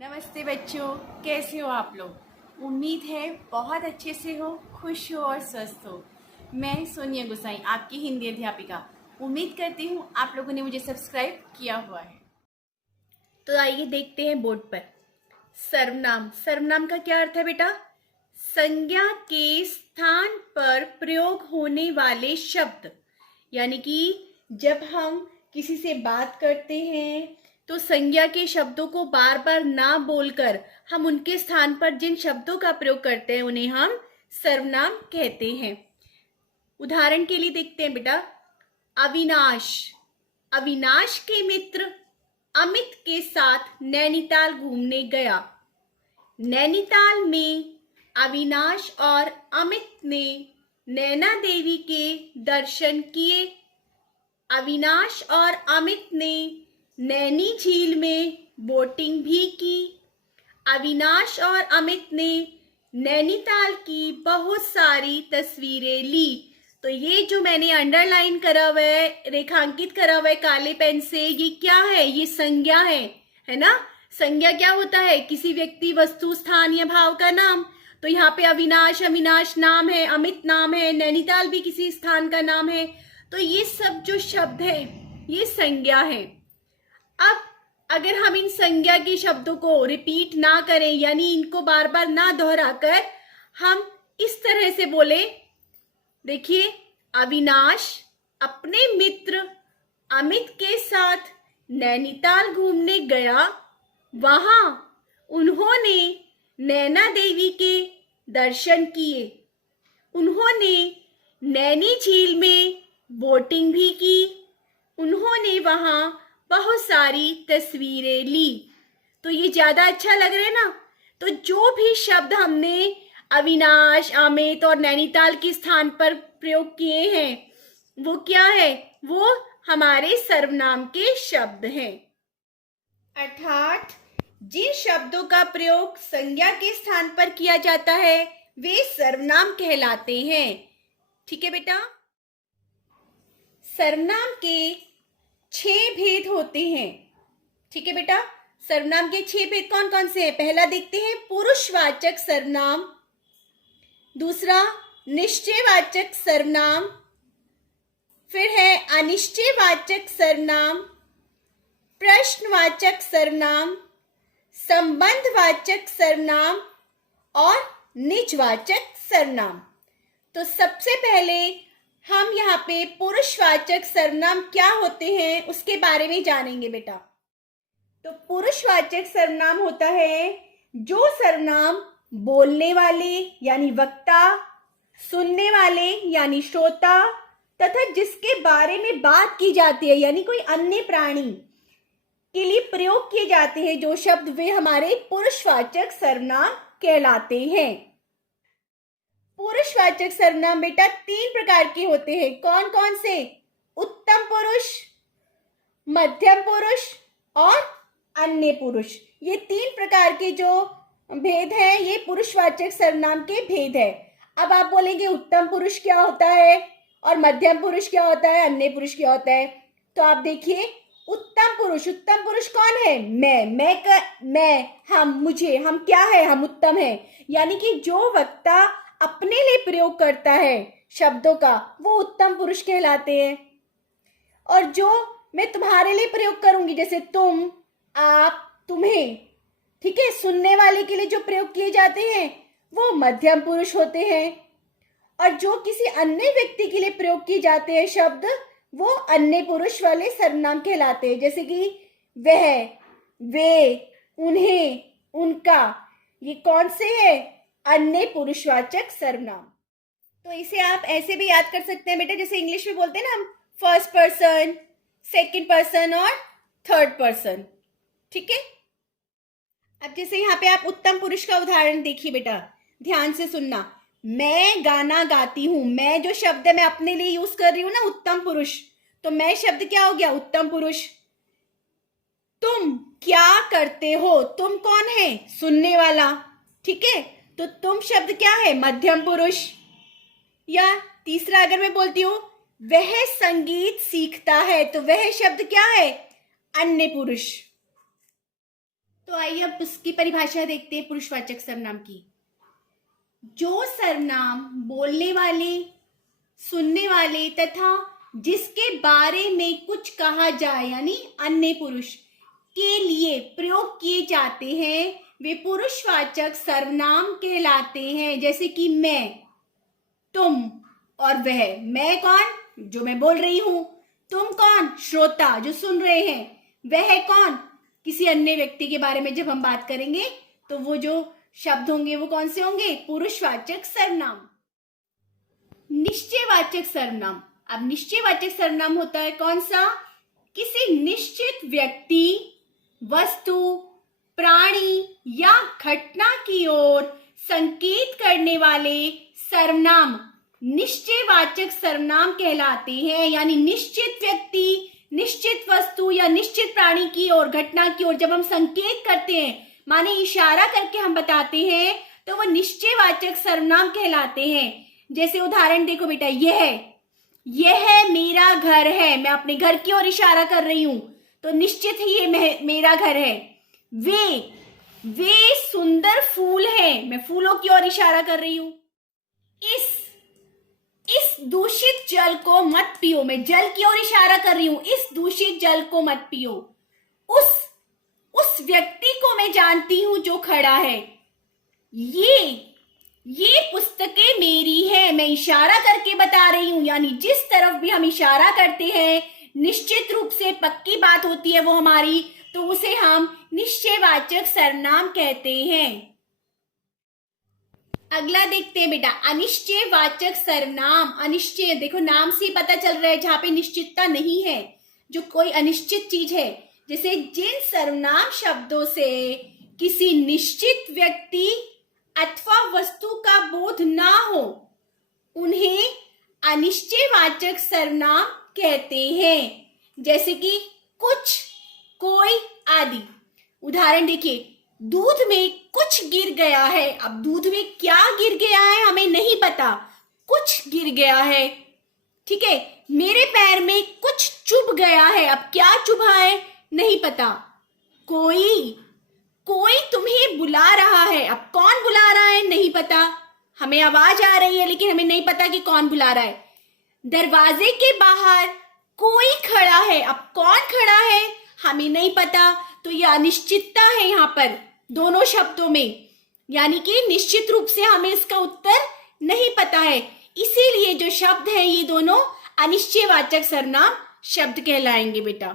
नमस्ते बच्चों, कैसे हो आप लोग। उम्मीद है बहुत अच्छे से हो, खुश हो और स्वस्थ हो। मैं सोनिया गुसाई, आपकी हिंदी अध्यापिका। उम्मीद करती हूँ आप लोगों ने मुझे सब्सक्राइब किया हुआ है। तो आइए देखते हैं बोर्ड पर। सर्वनाम। सर्वनाम का क्या अर्थ है बेटा? संज्ञा के स्थान पर प्रयोग होने वाले शब्द। यानी कि जब हम किसी से बात करते हैं तो संज्ञा के शब्दों को बार बार ना बोलकर हम उनके स्थान पर जिन शब्दों का प्रयोग करते हैं उन्हें हम सर्वनाम कहते हैं। उदाहरण के लिए देखते हैं बेटा। अविनाश। अविनाश के मित्र अमित के साथ नैनीताल घूमने गया। नैनीताल में अविनाश और अमित ने नैना देवी के दर्शन किए। अविनाश और अमित ने नैनी झील में बोटिंग भी की। अविनाश और अमित ने नैनीताल की बहुत सारी तस्वीरें ली। तो ये जो मैंने अंडरलाइन करा हुआ है, रेखांकित करा हुआ है काले पेन से, ये क्या है? ये संज्ञा है ना। संज्ञा क्या होता है? किसी व्यक्ति, वस्तु, स्थान या भाव का नाम। तो यहाँ पे अविनाश, अविनाश नाम है, अमित नाम है, नैनीताल भी किसी स्थान का नाम है। तो ये सब जो शब्द है ये संज्ञा है। अब अगर हम इन संज्ञा के शब्दों को रिपीट ना करें, यानी इनको बार बार ना दोहराकर हम इस तरह से बोले, देखिए, अविनाश अपने मित्र अमित के साथ नैनीताल घूमने गया। वहां उन्होंने नैना देवी के दर्शन किए। उन्होंने नैनी झील में बोटिंग भी की। उन्होंने वहां बहुत सारी तस्वीरें ली। तो ये ज्यादा अच्छा लग रहा है ना। तो जो भी शब्द हमने अविनाश, अमित और नैनीताल के स्थान पर प्रयोग किए हैं वो क्या है? वो हमारे सर्वनाम के शब्द हैं। अर्थात जिन शब्दों का प्रयोग संज्ञा के स्थान पर किया जाता है वे सर्वनाम कहलाते हैं। ठीक है बेटा। सर्वनाम के 6 भेद होते हैं। ठीक है बेटा। सर्वनाम के 6 भेद कौन कौन से हैं? पहला देखते हैं, पुरुषवाचक सर्वनाम। दूसरा, निश्चयवाचक सर्वनाम। फिर है अनिश्चयवाचक सर्वनाम, प्रश्नवाचक सर्वनाम, संबंधवाचक सर्वनाम और निजवाचक सर्वनाम। तो सबसे पहले हम यहाँ पे पुरुषवाचक सर्वनाम क्या होते हैं उसके बारे में जानेंगे बेटा। तो पुरुषवाचक सर्वनाम होता है जो सर्वनाम बोलने वाले यानी वक्ता, सुनने वाले यानी श्रोता तथा जिसके बारे में बात की जाती है यानी कोई अन्य प्राणी के लिए प्रयोग किए जाते हैं जो शब्द, वे हमारे पुरुषवाचक सर्वनाम कहलाते हैं। पुरुषवाचक सर्वनाम बेटा 3 प्रकार के होते हैं। कौन कौन से? उत्तम पुरुष, मध्यम पुरुष और अन्य पुरुष। ये 3 प्रकार के जो भेद हैं ये पुरुषवाचक सर्वनाम के भेद है। अब आप बोलेंगे उत्तम पुरुष क्या होता है और मध्यम पुरुष क्या होता है, अन्य पुरुष क्या होता है। तो आप देखिए, उत्तम पुरुष कौन है? मैं, हम, मुझे, हम क्या है? हम उत्तम है। यानी कि जो वक्ता अपने लिए प्रयोग करता है शब्दों का वो उत्तम पुरुष कहलाते हैं। और जो मैं तुम्हारे लिए प्रयोग करूंगी, जैसे तुम, आप, तुम्हें, ठीक है, सुनने वाले के लिए जो प्रयोग किए जाते हैं वो मध्यम पुरुष होते हैं। और जो किसी अन्य व्यक्ति के लिए प्रयोग किए जाते हैं शब्द वो अन्य पुरुष वाले सर्वनाम कहलाते हैं। जैसे कि वह, वे, उन्हें, उनका, ये कौन से है? अन्य पुरुषवाचक सर्वनाम। तो इसे आप ऐसे भी याद कर सकते हैं बेटा, जैसे इंग्लिश में बोलते हैं ना हम, फर्स्ट पर्सन, सेकंड पर्सन और थर्ड पर्सन। ठीक है। अब जैसे यहाँ पे आप उत्तम पुरुष का उदाहरण देखिए बेटा, ध्यान से सुनना। मैं गाना गाती हूं। मैं जो शब्द है मैं अपने लिए यूज कर रही हूं ना, उत्तम पुरुष। तो मैं शब्द क्या हो गया? उत्तम पुरुष। तुम क्या करते हो? तुम कौन है? सुनने वाला। ठीक है। तो तुम शब्द क्या है? मध्यम पुरुष। या तीसरा अगर मैं बोलती हूं वह संगीत सीखता है, तो वह शब्द क्या है? अन्य पुरुष। तो आइए अब उसकी परिभाषा देखते हैं पुरुषवाचक सर्वनाम की। जो सर्वनाम बोलने वाले, सुनने वाले तथा जिसके बारे में कुछ कहा जाए यानी अन्य पुरुष के लिए प्रयोग किए जाते हैं वे पुरुषवाचक सर्वनाम कहलाते हैं। जैसे कि मैं, तुम और वह। मैं कौन? जो मैं बोल रही हूं। तुम कौन? श्रोता जो सुन रहे हैं। वह कौन? किसी अन्य व्यक्ति के बारे में जब हम बात करेंगे तो वो जो शब्द होंगे वो कौन से होंगे? पुरुषवाचक सर्वनाम। निश्चयवाचक सर्वनाम। अब निश्चयवाचक सर्वनाम होता है कौन सा? किसी निश्चित व्यक्ति, वस्तु, प्राणी या घटना की ओर संकेत करने वाले सर्वनाम निश्चयवाचक सर्वनाम कहलाते हैं। यानी निश्चित व्यक्ति, निश्चित वस्तु या निश्चित प्राणी की ओर, घटना की ओर जब हम संकेत करते हैं, माने इशारा करके हम बताते हैं, तो वो निश्चयवाचक सर्वनाम कहलाते हैं। जैसे उदाहरण देखो बेटा, यह मेरा घर है। मैं अपने घर की ओर इशारा कर रही हूं तो निश्चित ही ये मेरा घर है। वे सुंदर फूल हैं। मैं फूलों की ओर इशारा कर रही हूं। इस दूषित जल को मत पियो। मैं जल की ओर इशारा कर रही हूं। इस दूषित जल को मत पियो। उस व्यक्ति को मैं जानती हूं जो खड़ा है। ये पुस्तकें मेरी है। मैं इशारा करके बता रही हूं। यानी जिस तरफ भी हम इशारा करते हैं, निश्चित रूप से पक्की बात होती है वो हमारी, तो उसे हम निश्चयवाचक सर्वनाम कहते हैं। अगला देखते हैं बेटा, अनिश्चयवाचक सर्वनाम। अनिश्चय, देखो नाम से ही पता चल रहा है जहां पे निश्चितता नहीं है, जो कोई अनिश्चित चीज है। जैसे जिन सर्वनाम शब्दों से किसी निश्चित व्यक्ति अथवा वस्तु का बोध ना हो उन्हें अनिश्चयवाचक सर्वनाम कहते हैं। जैसे कि कुछ, कोई आदि। उदाहरण देखिए, दूध में कुछ गिर गया है। अब दूध में क्या गिर गया है हमें नहीं पता, कुछ गिर गया है। ठीक है। मेरे पैर में कुछ चुभ गया है। अब क्या चुभा है नहीं पता। कोई तुम्हें बुला रहा है। अब कौन बुला रहा है नहीं पता। हमें आवाज आ रही है लेकिन हमें नहीं पता कि कौन बुला रहा है। दरवाजे के बाहर कोई खड़ा है। अब कौन खड़ा है हमें नहीं पता। तो यह अनिश्चितता है यहाँ पर दोनों शब्दों में, यानी कि निश्चित रूप से हमें इसका उत्तर नहीं पता है। इसीलिए जो शब्द है ये दोनों अनिश्चयवाचक सर्वनाम शब्द कहलाएंगे बेटा।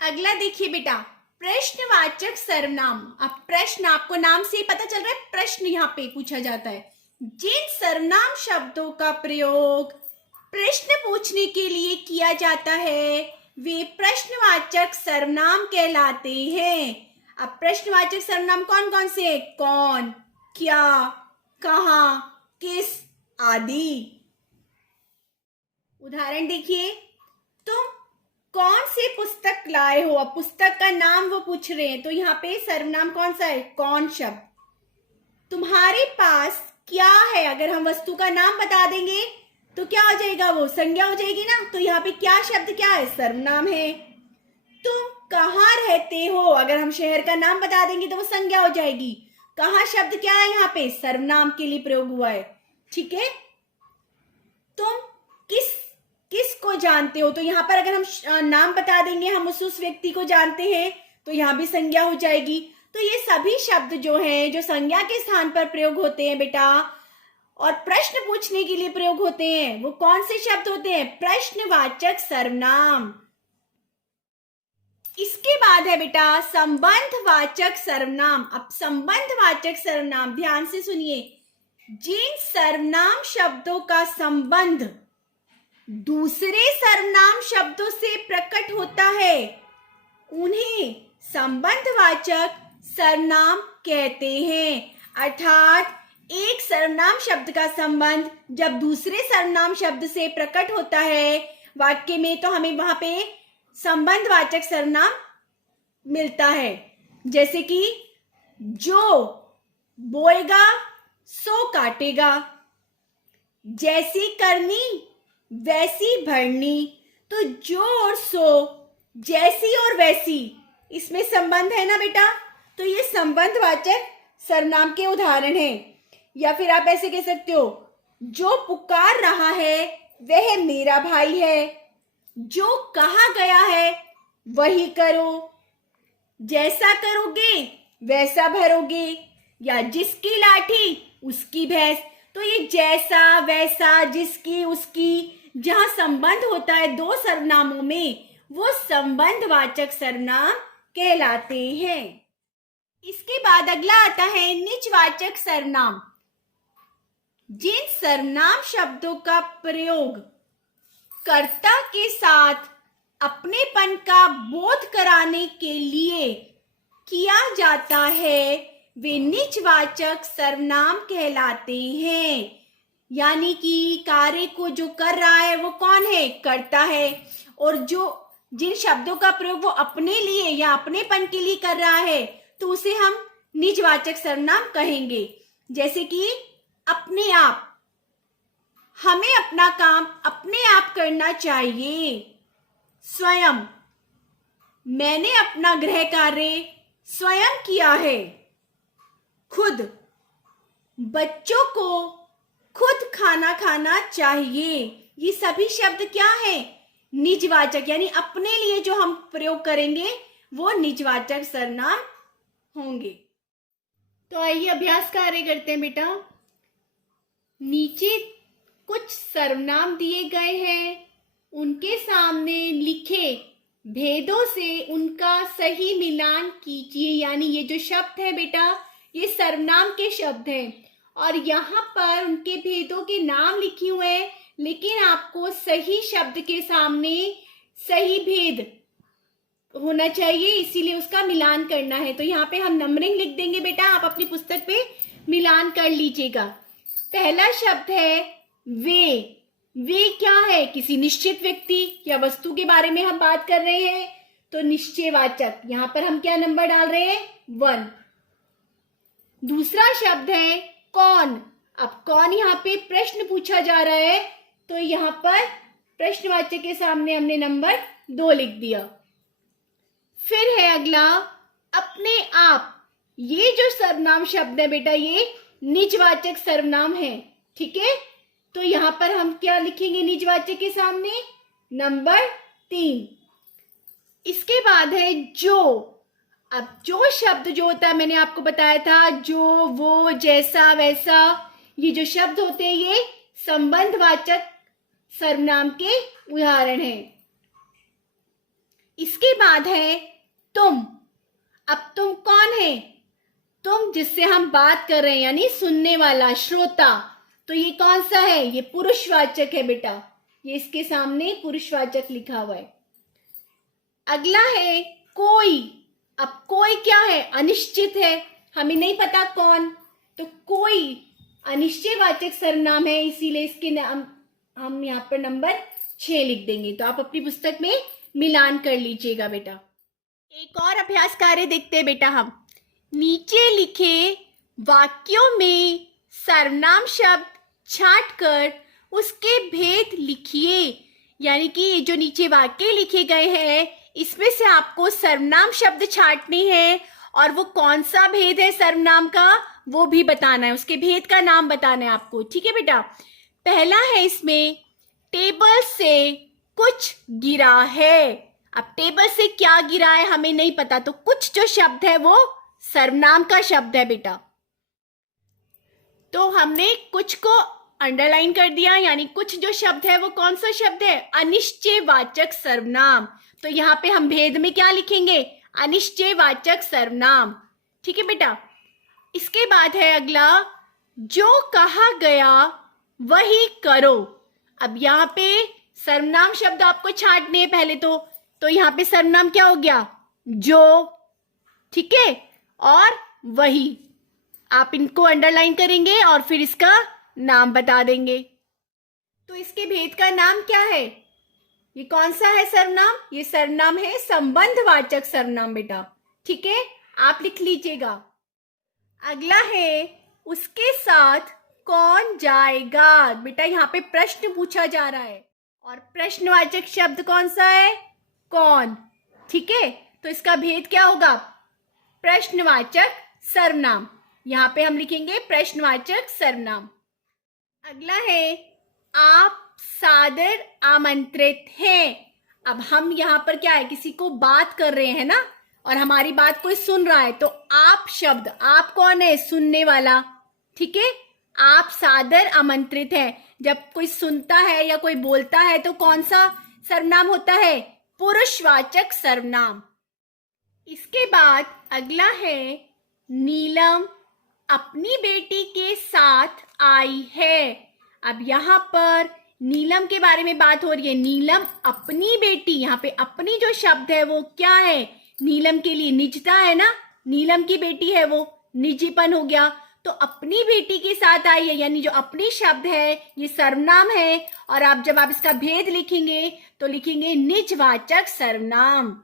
अगला देखिए बेटा, प्रश्नवाचक सर्वनाम। अब प्रश्न, आपको नाम से ही पता चल रहा है प्रश्न यहाँ पे पूछा जाता है। जिन सर्वनाम शब्दों का प्रयोग प्रश्न पूछने के लिए किया जाता है वे प्रश्नवाचक सर्वनाम कहलाते हैं। अब प्रश्नवाचक सर्वनाम कौन कौन से? कौन, क्या, कहाँ, किस आदि। उदाहरण देखिए, तुम कौन सी पुस्तक लाए हो। अब पुस्तक का नाम वो पूछ रहे हैं तो यहाँ पे सर्वनाम कौन सा है? कौन शब्द। तुम्हारे पास क्या है, अगर हम वस्तु का नाम बता देंगे तो क्या हो जाएगा? वो संज्ञा हो जाएगी ना। तो यहाँ पे क्या शब्द क्या है? सर्वनाम है। तुम कहाँ रहते हो, अगर हम शहर का नाम बता देंगे तो वो संज्ञा हो जाएगी। कहाँ शब्द क्या है यहाँ पे? सर्वनाम के लिए प्रयोग हुआ है। ठीक है। तुम किस को जानते हो, तो यहाँ पर अगर हम नाम बता देंगे, हम उस व्यक्ति को जानते हैं तो यहाँ भी संज्ञा हो जाएगी। तो ये सभी शब्द जो हैं जो संज्ञा के स्थान पर प्रयोग होते हैं बेटा और प्रश्न पूछने के लिए प्रयोग होते हैं, वो कौन से शब्द होते हैं? प्रश्नवाचक सर्वनाम। इसके बाद है बेटा संबंधवाचक सर्वनाम। अब संबंधवाचक सर्वनाम, ध्यान से सुनिए, जिन सर्वनाम शब्दों का संबंध दूसरे सर्वनाम शब्दों से प्रकट होता है उन्हें संबंधवाचक सर्वनाम कहते हैं। अर्थात एक सर्वनाम शब्द का संबंध जब दूसरे सर्वनाम शब्द से प्रकट होता है वाक्य में, तो हमें वहां पे संबंधवाचक सर्वनाम मिलता है। जैसे कि जो बोएगा सो काटेगा, जैसी करनी वैसी भरनी। तो जो और सो, जैसी और वैसी, इसमें संबंध है ना बेटा, तो ये संबंधवाचक सर्वनाम के उदाहरण हैं। या फिर आप ऐसे कह सकते हो, जो पुकार रहा है वह मेरा भाई है, जो कहा गया है वही करो, जैसा करोगे वैसा भरोगे, या जिसकी लाठी उसकी भैंस। तो ये जैसा, वैसा, जिसकी, उसकी, जहां संबंध होता है दो सर्वनामों में, वो संबंधवाचक सर्वनाम कहलाते हैं। इसके बाद अगला आता है निजवाचक सर्वनाम। जिन सर्वनाम शब्दों का प्रयोग कर्ता के साथ अपनेपन का बोध कराने के लिए किया जाता है, वे निजवाचक सर्वनाम कहलाते हैं। यानी कि कार्य को जो कर रहा है वो कौन है? कर्ता है। और जो जिन शब्दों का प्रयोग वो अपने लिए या अपनेपन के लिए कर रहा है, तो उसे हम निजवाचक सर्वनाम कहेंगे। जैसे कि अपने आप, हमें अपना काम अपने आप करना चाहिए। स्वयं, मैंने अपना गृह कार्य स्वयं किया है। खुद, बच्चों को खुद खाना खाना चाहिए। ये सभी शब्द क्या है? निजवाचक, यानी अपने लिए जो हम प्रयोग करेंगे वो निजवाचक सर्वनाम होंगे। तो आइए अभ्यास कार्य करते हैं बेटा। नीचे कुछ सर्वनाम दिए गए हैं, उनके सामने लिखे भेदों से उनका सही मिलान कीजिए। यानी ये जो शब्द है बेटा, ये सर्वनाम के शब्द हैं और यहाँ पर उनके भेदों के नाम लिखे हुए हैं, लेकिन आपको सही शब्द के सामने सही भेद होना चाहिए, इसीलिए उसका मिलान करना है। तो यहाँ पे हम नंबरिंग लिख देंगे बेटा, आप अपनी पुस्तक पे मिलान कर लीजिएगा। पहला शब्द है वे। वे क्या है? किसी निश्चित व्यक्ति या वस्तु के बारे में हम बात कर रहे हैं, तो निश्चयवाचक। यहाँ पर हम क्या नंबर डाल रहे हैं? 1। दूसरा शब्द है कौन। अब कौन यहाँ पे प्रश्न पूछा जा रहा है, तो यहाँ पर प्रश्नवाचक के सामने हमने नंबर 2 लिख दिया। फिर है अगला अपने आप। ये जो सर्वनाम शब्द है बेटा, ये निजवाचक सर्वनाम है, ठीक है। तो यहाँ पर हम क्या लिखेंगे निजवाचक के सामने? नंबर 3। इसके बाद है जो। अब जो शब्द जो होता है, मैंने आपको बताया था, जो, वो, जैसा, वैसा, ये जो शब्द होते हैं ये संबंधवाचक सर्वनाम के उदाहरण हैं। इसके बाद है तुम। अब तुम कौन है? तुम जिससे हम बात कर रहे हैं, यानी सुनने वाला, श्रोता। तो ये कौन सा है? ये पुरुषवाचक है बेटा, ये इसके सामने पुरुषवाचक लिखा हुआ है। अगला है कोई। अब कोई क्या है? अनिश्चित है, हमें नहीं पता कौन, तो कोई अनिश्चयवाचक सर्वनाम है, इसीलिए इसके नाम हम यहाँ पर नंबर 6 लिख देंगे। तो आप अपनी पुस्तक में मिलान कर लीजिएगा बेटा। एक और अभ्यास कार्य देखते हैं बेटा हम। नीचे लिखे वाक्यों में सर्वनाम शब्द छांटकर उसके भेद लिखिए। यानी कि ये जो नीचे वाक्य लिखे गए हैं, इसमें से आपको सर्वनाम शब्द छांटने हैं और वो कौन सा भेद है सर्वनाम का वो भी बताना है, उसके भेद का नाम बताना है आपको, ठीक है बेटा। पहला है इसमें टेबल से कुछ गिरा है। अब टेबल से क्या गिरा है हमें नहीं पता, तो कुछ जो शब्द है वो सर्वनाम का शब्द है बेटा। तो हमने कुछ को अंडरलाइन कर दिया, यानी कुछ जो शब्द है वो कौन सा शब्द है? अनिश्चयवाचक सर्वनाम। तो यहाँ पे हम भेद में क्या लिखेंगे? अनिश्चयवाचक सर्वनाम, ठीक है बेटा। इसके बाद है अगला जो कहा गया वही करो। अब यहाँ पे सर्वनाम शब्द आपको छांटने पहले तो यहाँ पे सर्वनाम क्या हो गया? जो, ठीक है, और वही। आप इनको अंडरलाइन करेंगे और फिर इसका नाम बता देंगे। तो इसके भेद का नाम क्या है? ये कौन सा है सर्वनाम? ये सर्वनाम है संबंधवाचक सर्वनाम बेटा, ठीक है, आप लिख लीजिएगा। अगला है उसके साथ कौन जाएगा। बेटा यहाँ पे प्रश्न पूछा जा रहा है और प्रश्नवाचक शब्द कौन सा है? कौन, ठीक है। तो इसका भेद क्या होगा? प्रश्नवाचक सर्वनाम। यहाँ पे हम लिखेंगे प्रश्नवाचक सर्वनाम। अगला है आप सादर आमंत्रित हैं। अब हम यहाँ पर क्या है, किसी को बात कर रहे हैं ना, और हमारी बात कोई सुन रहा है, तो आप शब्द, आप कौन है? सुनने वाला। ठीक है, आप सादर आमंत्रित हैं। जब कोई सुनता है या कोई बोलता है तो कौन सा सर्वनाम होता है? पुरुषवाचक सर्वनाम। इसके बाद अगला है नीलम अपनी बेटी के साथ आई है। अब यहाँ पर नीलम के बारे में बात हो रही है। नीलम अपनी बेटी, यहाँ पे अपनी जो शब्द है वो क्या है? नीलम के लिए निजता है ना, नीलम की बेटी है वो, निजीपन हो गया। तो अपनी बेटी के साथ आई है, यानी जो अपनी शब्द है ये सर्वनाम है, और आप जब आप इसका भेद लिखेंगे तो लिखेंगे निजवाचक सर्वनाम।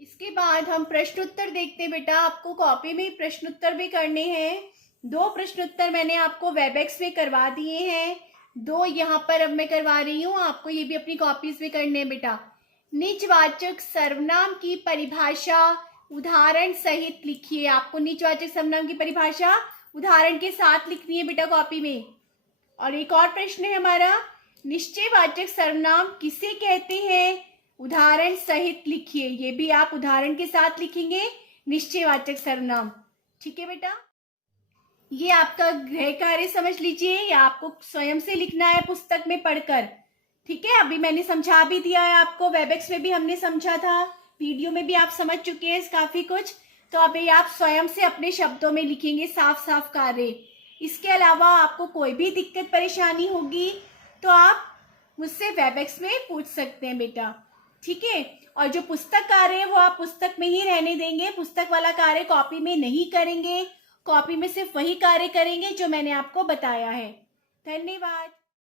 इसके बाद हम प्रश्नोत्तर देखते हैं। बेटा आपको कॉपी में प्रश्नोत्तर भी करने हैं। 2 प्रश्नोत्तर मैंने आपको वेबएक्स में करवा दिए हैं, 2 यहाँ पर अब मैं करवा रही हूँ, आपको ये भी अपनी कॉपीज में करने हैं बेटा। निजवाचक सर्वनाम की परिभाषा उदाहरण सहित लिखिए। आपको निजवाचक सर्वनाम की परिभाषा उदाहरण के साथ लिखनी है बेटा कॉपी में। और एक और प्रश्न है हमारा, निश्चयवाचक सर्वनाम किसे कहते हैं? उदाहरण सहित लिखिए। ये भी आप उदाहरण के साथ लिखेंगे, निश्चयवाचक सर्वनाम। ठीक है बेटा, ये आपका गृह कार्य समझ लीजिए, या आपको स्वयं से लिखना है पुस्तक में पढ़कर। ठीक है, अभी मैंने समझा भी दिया है आपको, वेबएक्स में भी हमने समझा था, वीडियो में भी आप समझ चुके हैं काफी कुछ। तो अभी आप स्वयं से अपने शब्दों में लिखेंगे साफ साफ कार्य। इसके अलावा आपको कोई भी दिक्कत परेशानी होगी तो आप मुझसे वेबएक्स में पूछ सकते हैं बेटा। ठीक है, और जो पुस्तक कार्य है वो आप पुस्तक में ही रहने देंगे, पुस्तक वाला कार्य कॉपी में नहीं करेंगे। कॉपी में सिर्फ वही कार्य करेंगे जो मैंने आपको बताया है। धन्यवाद।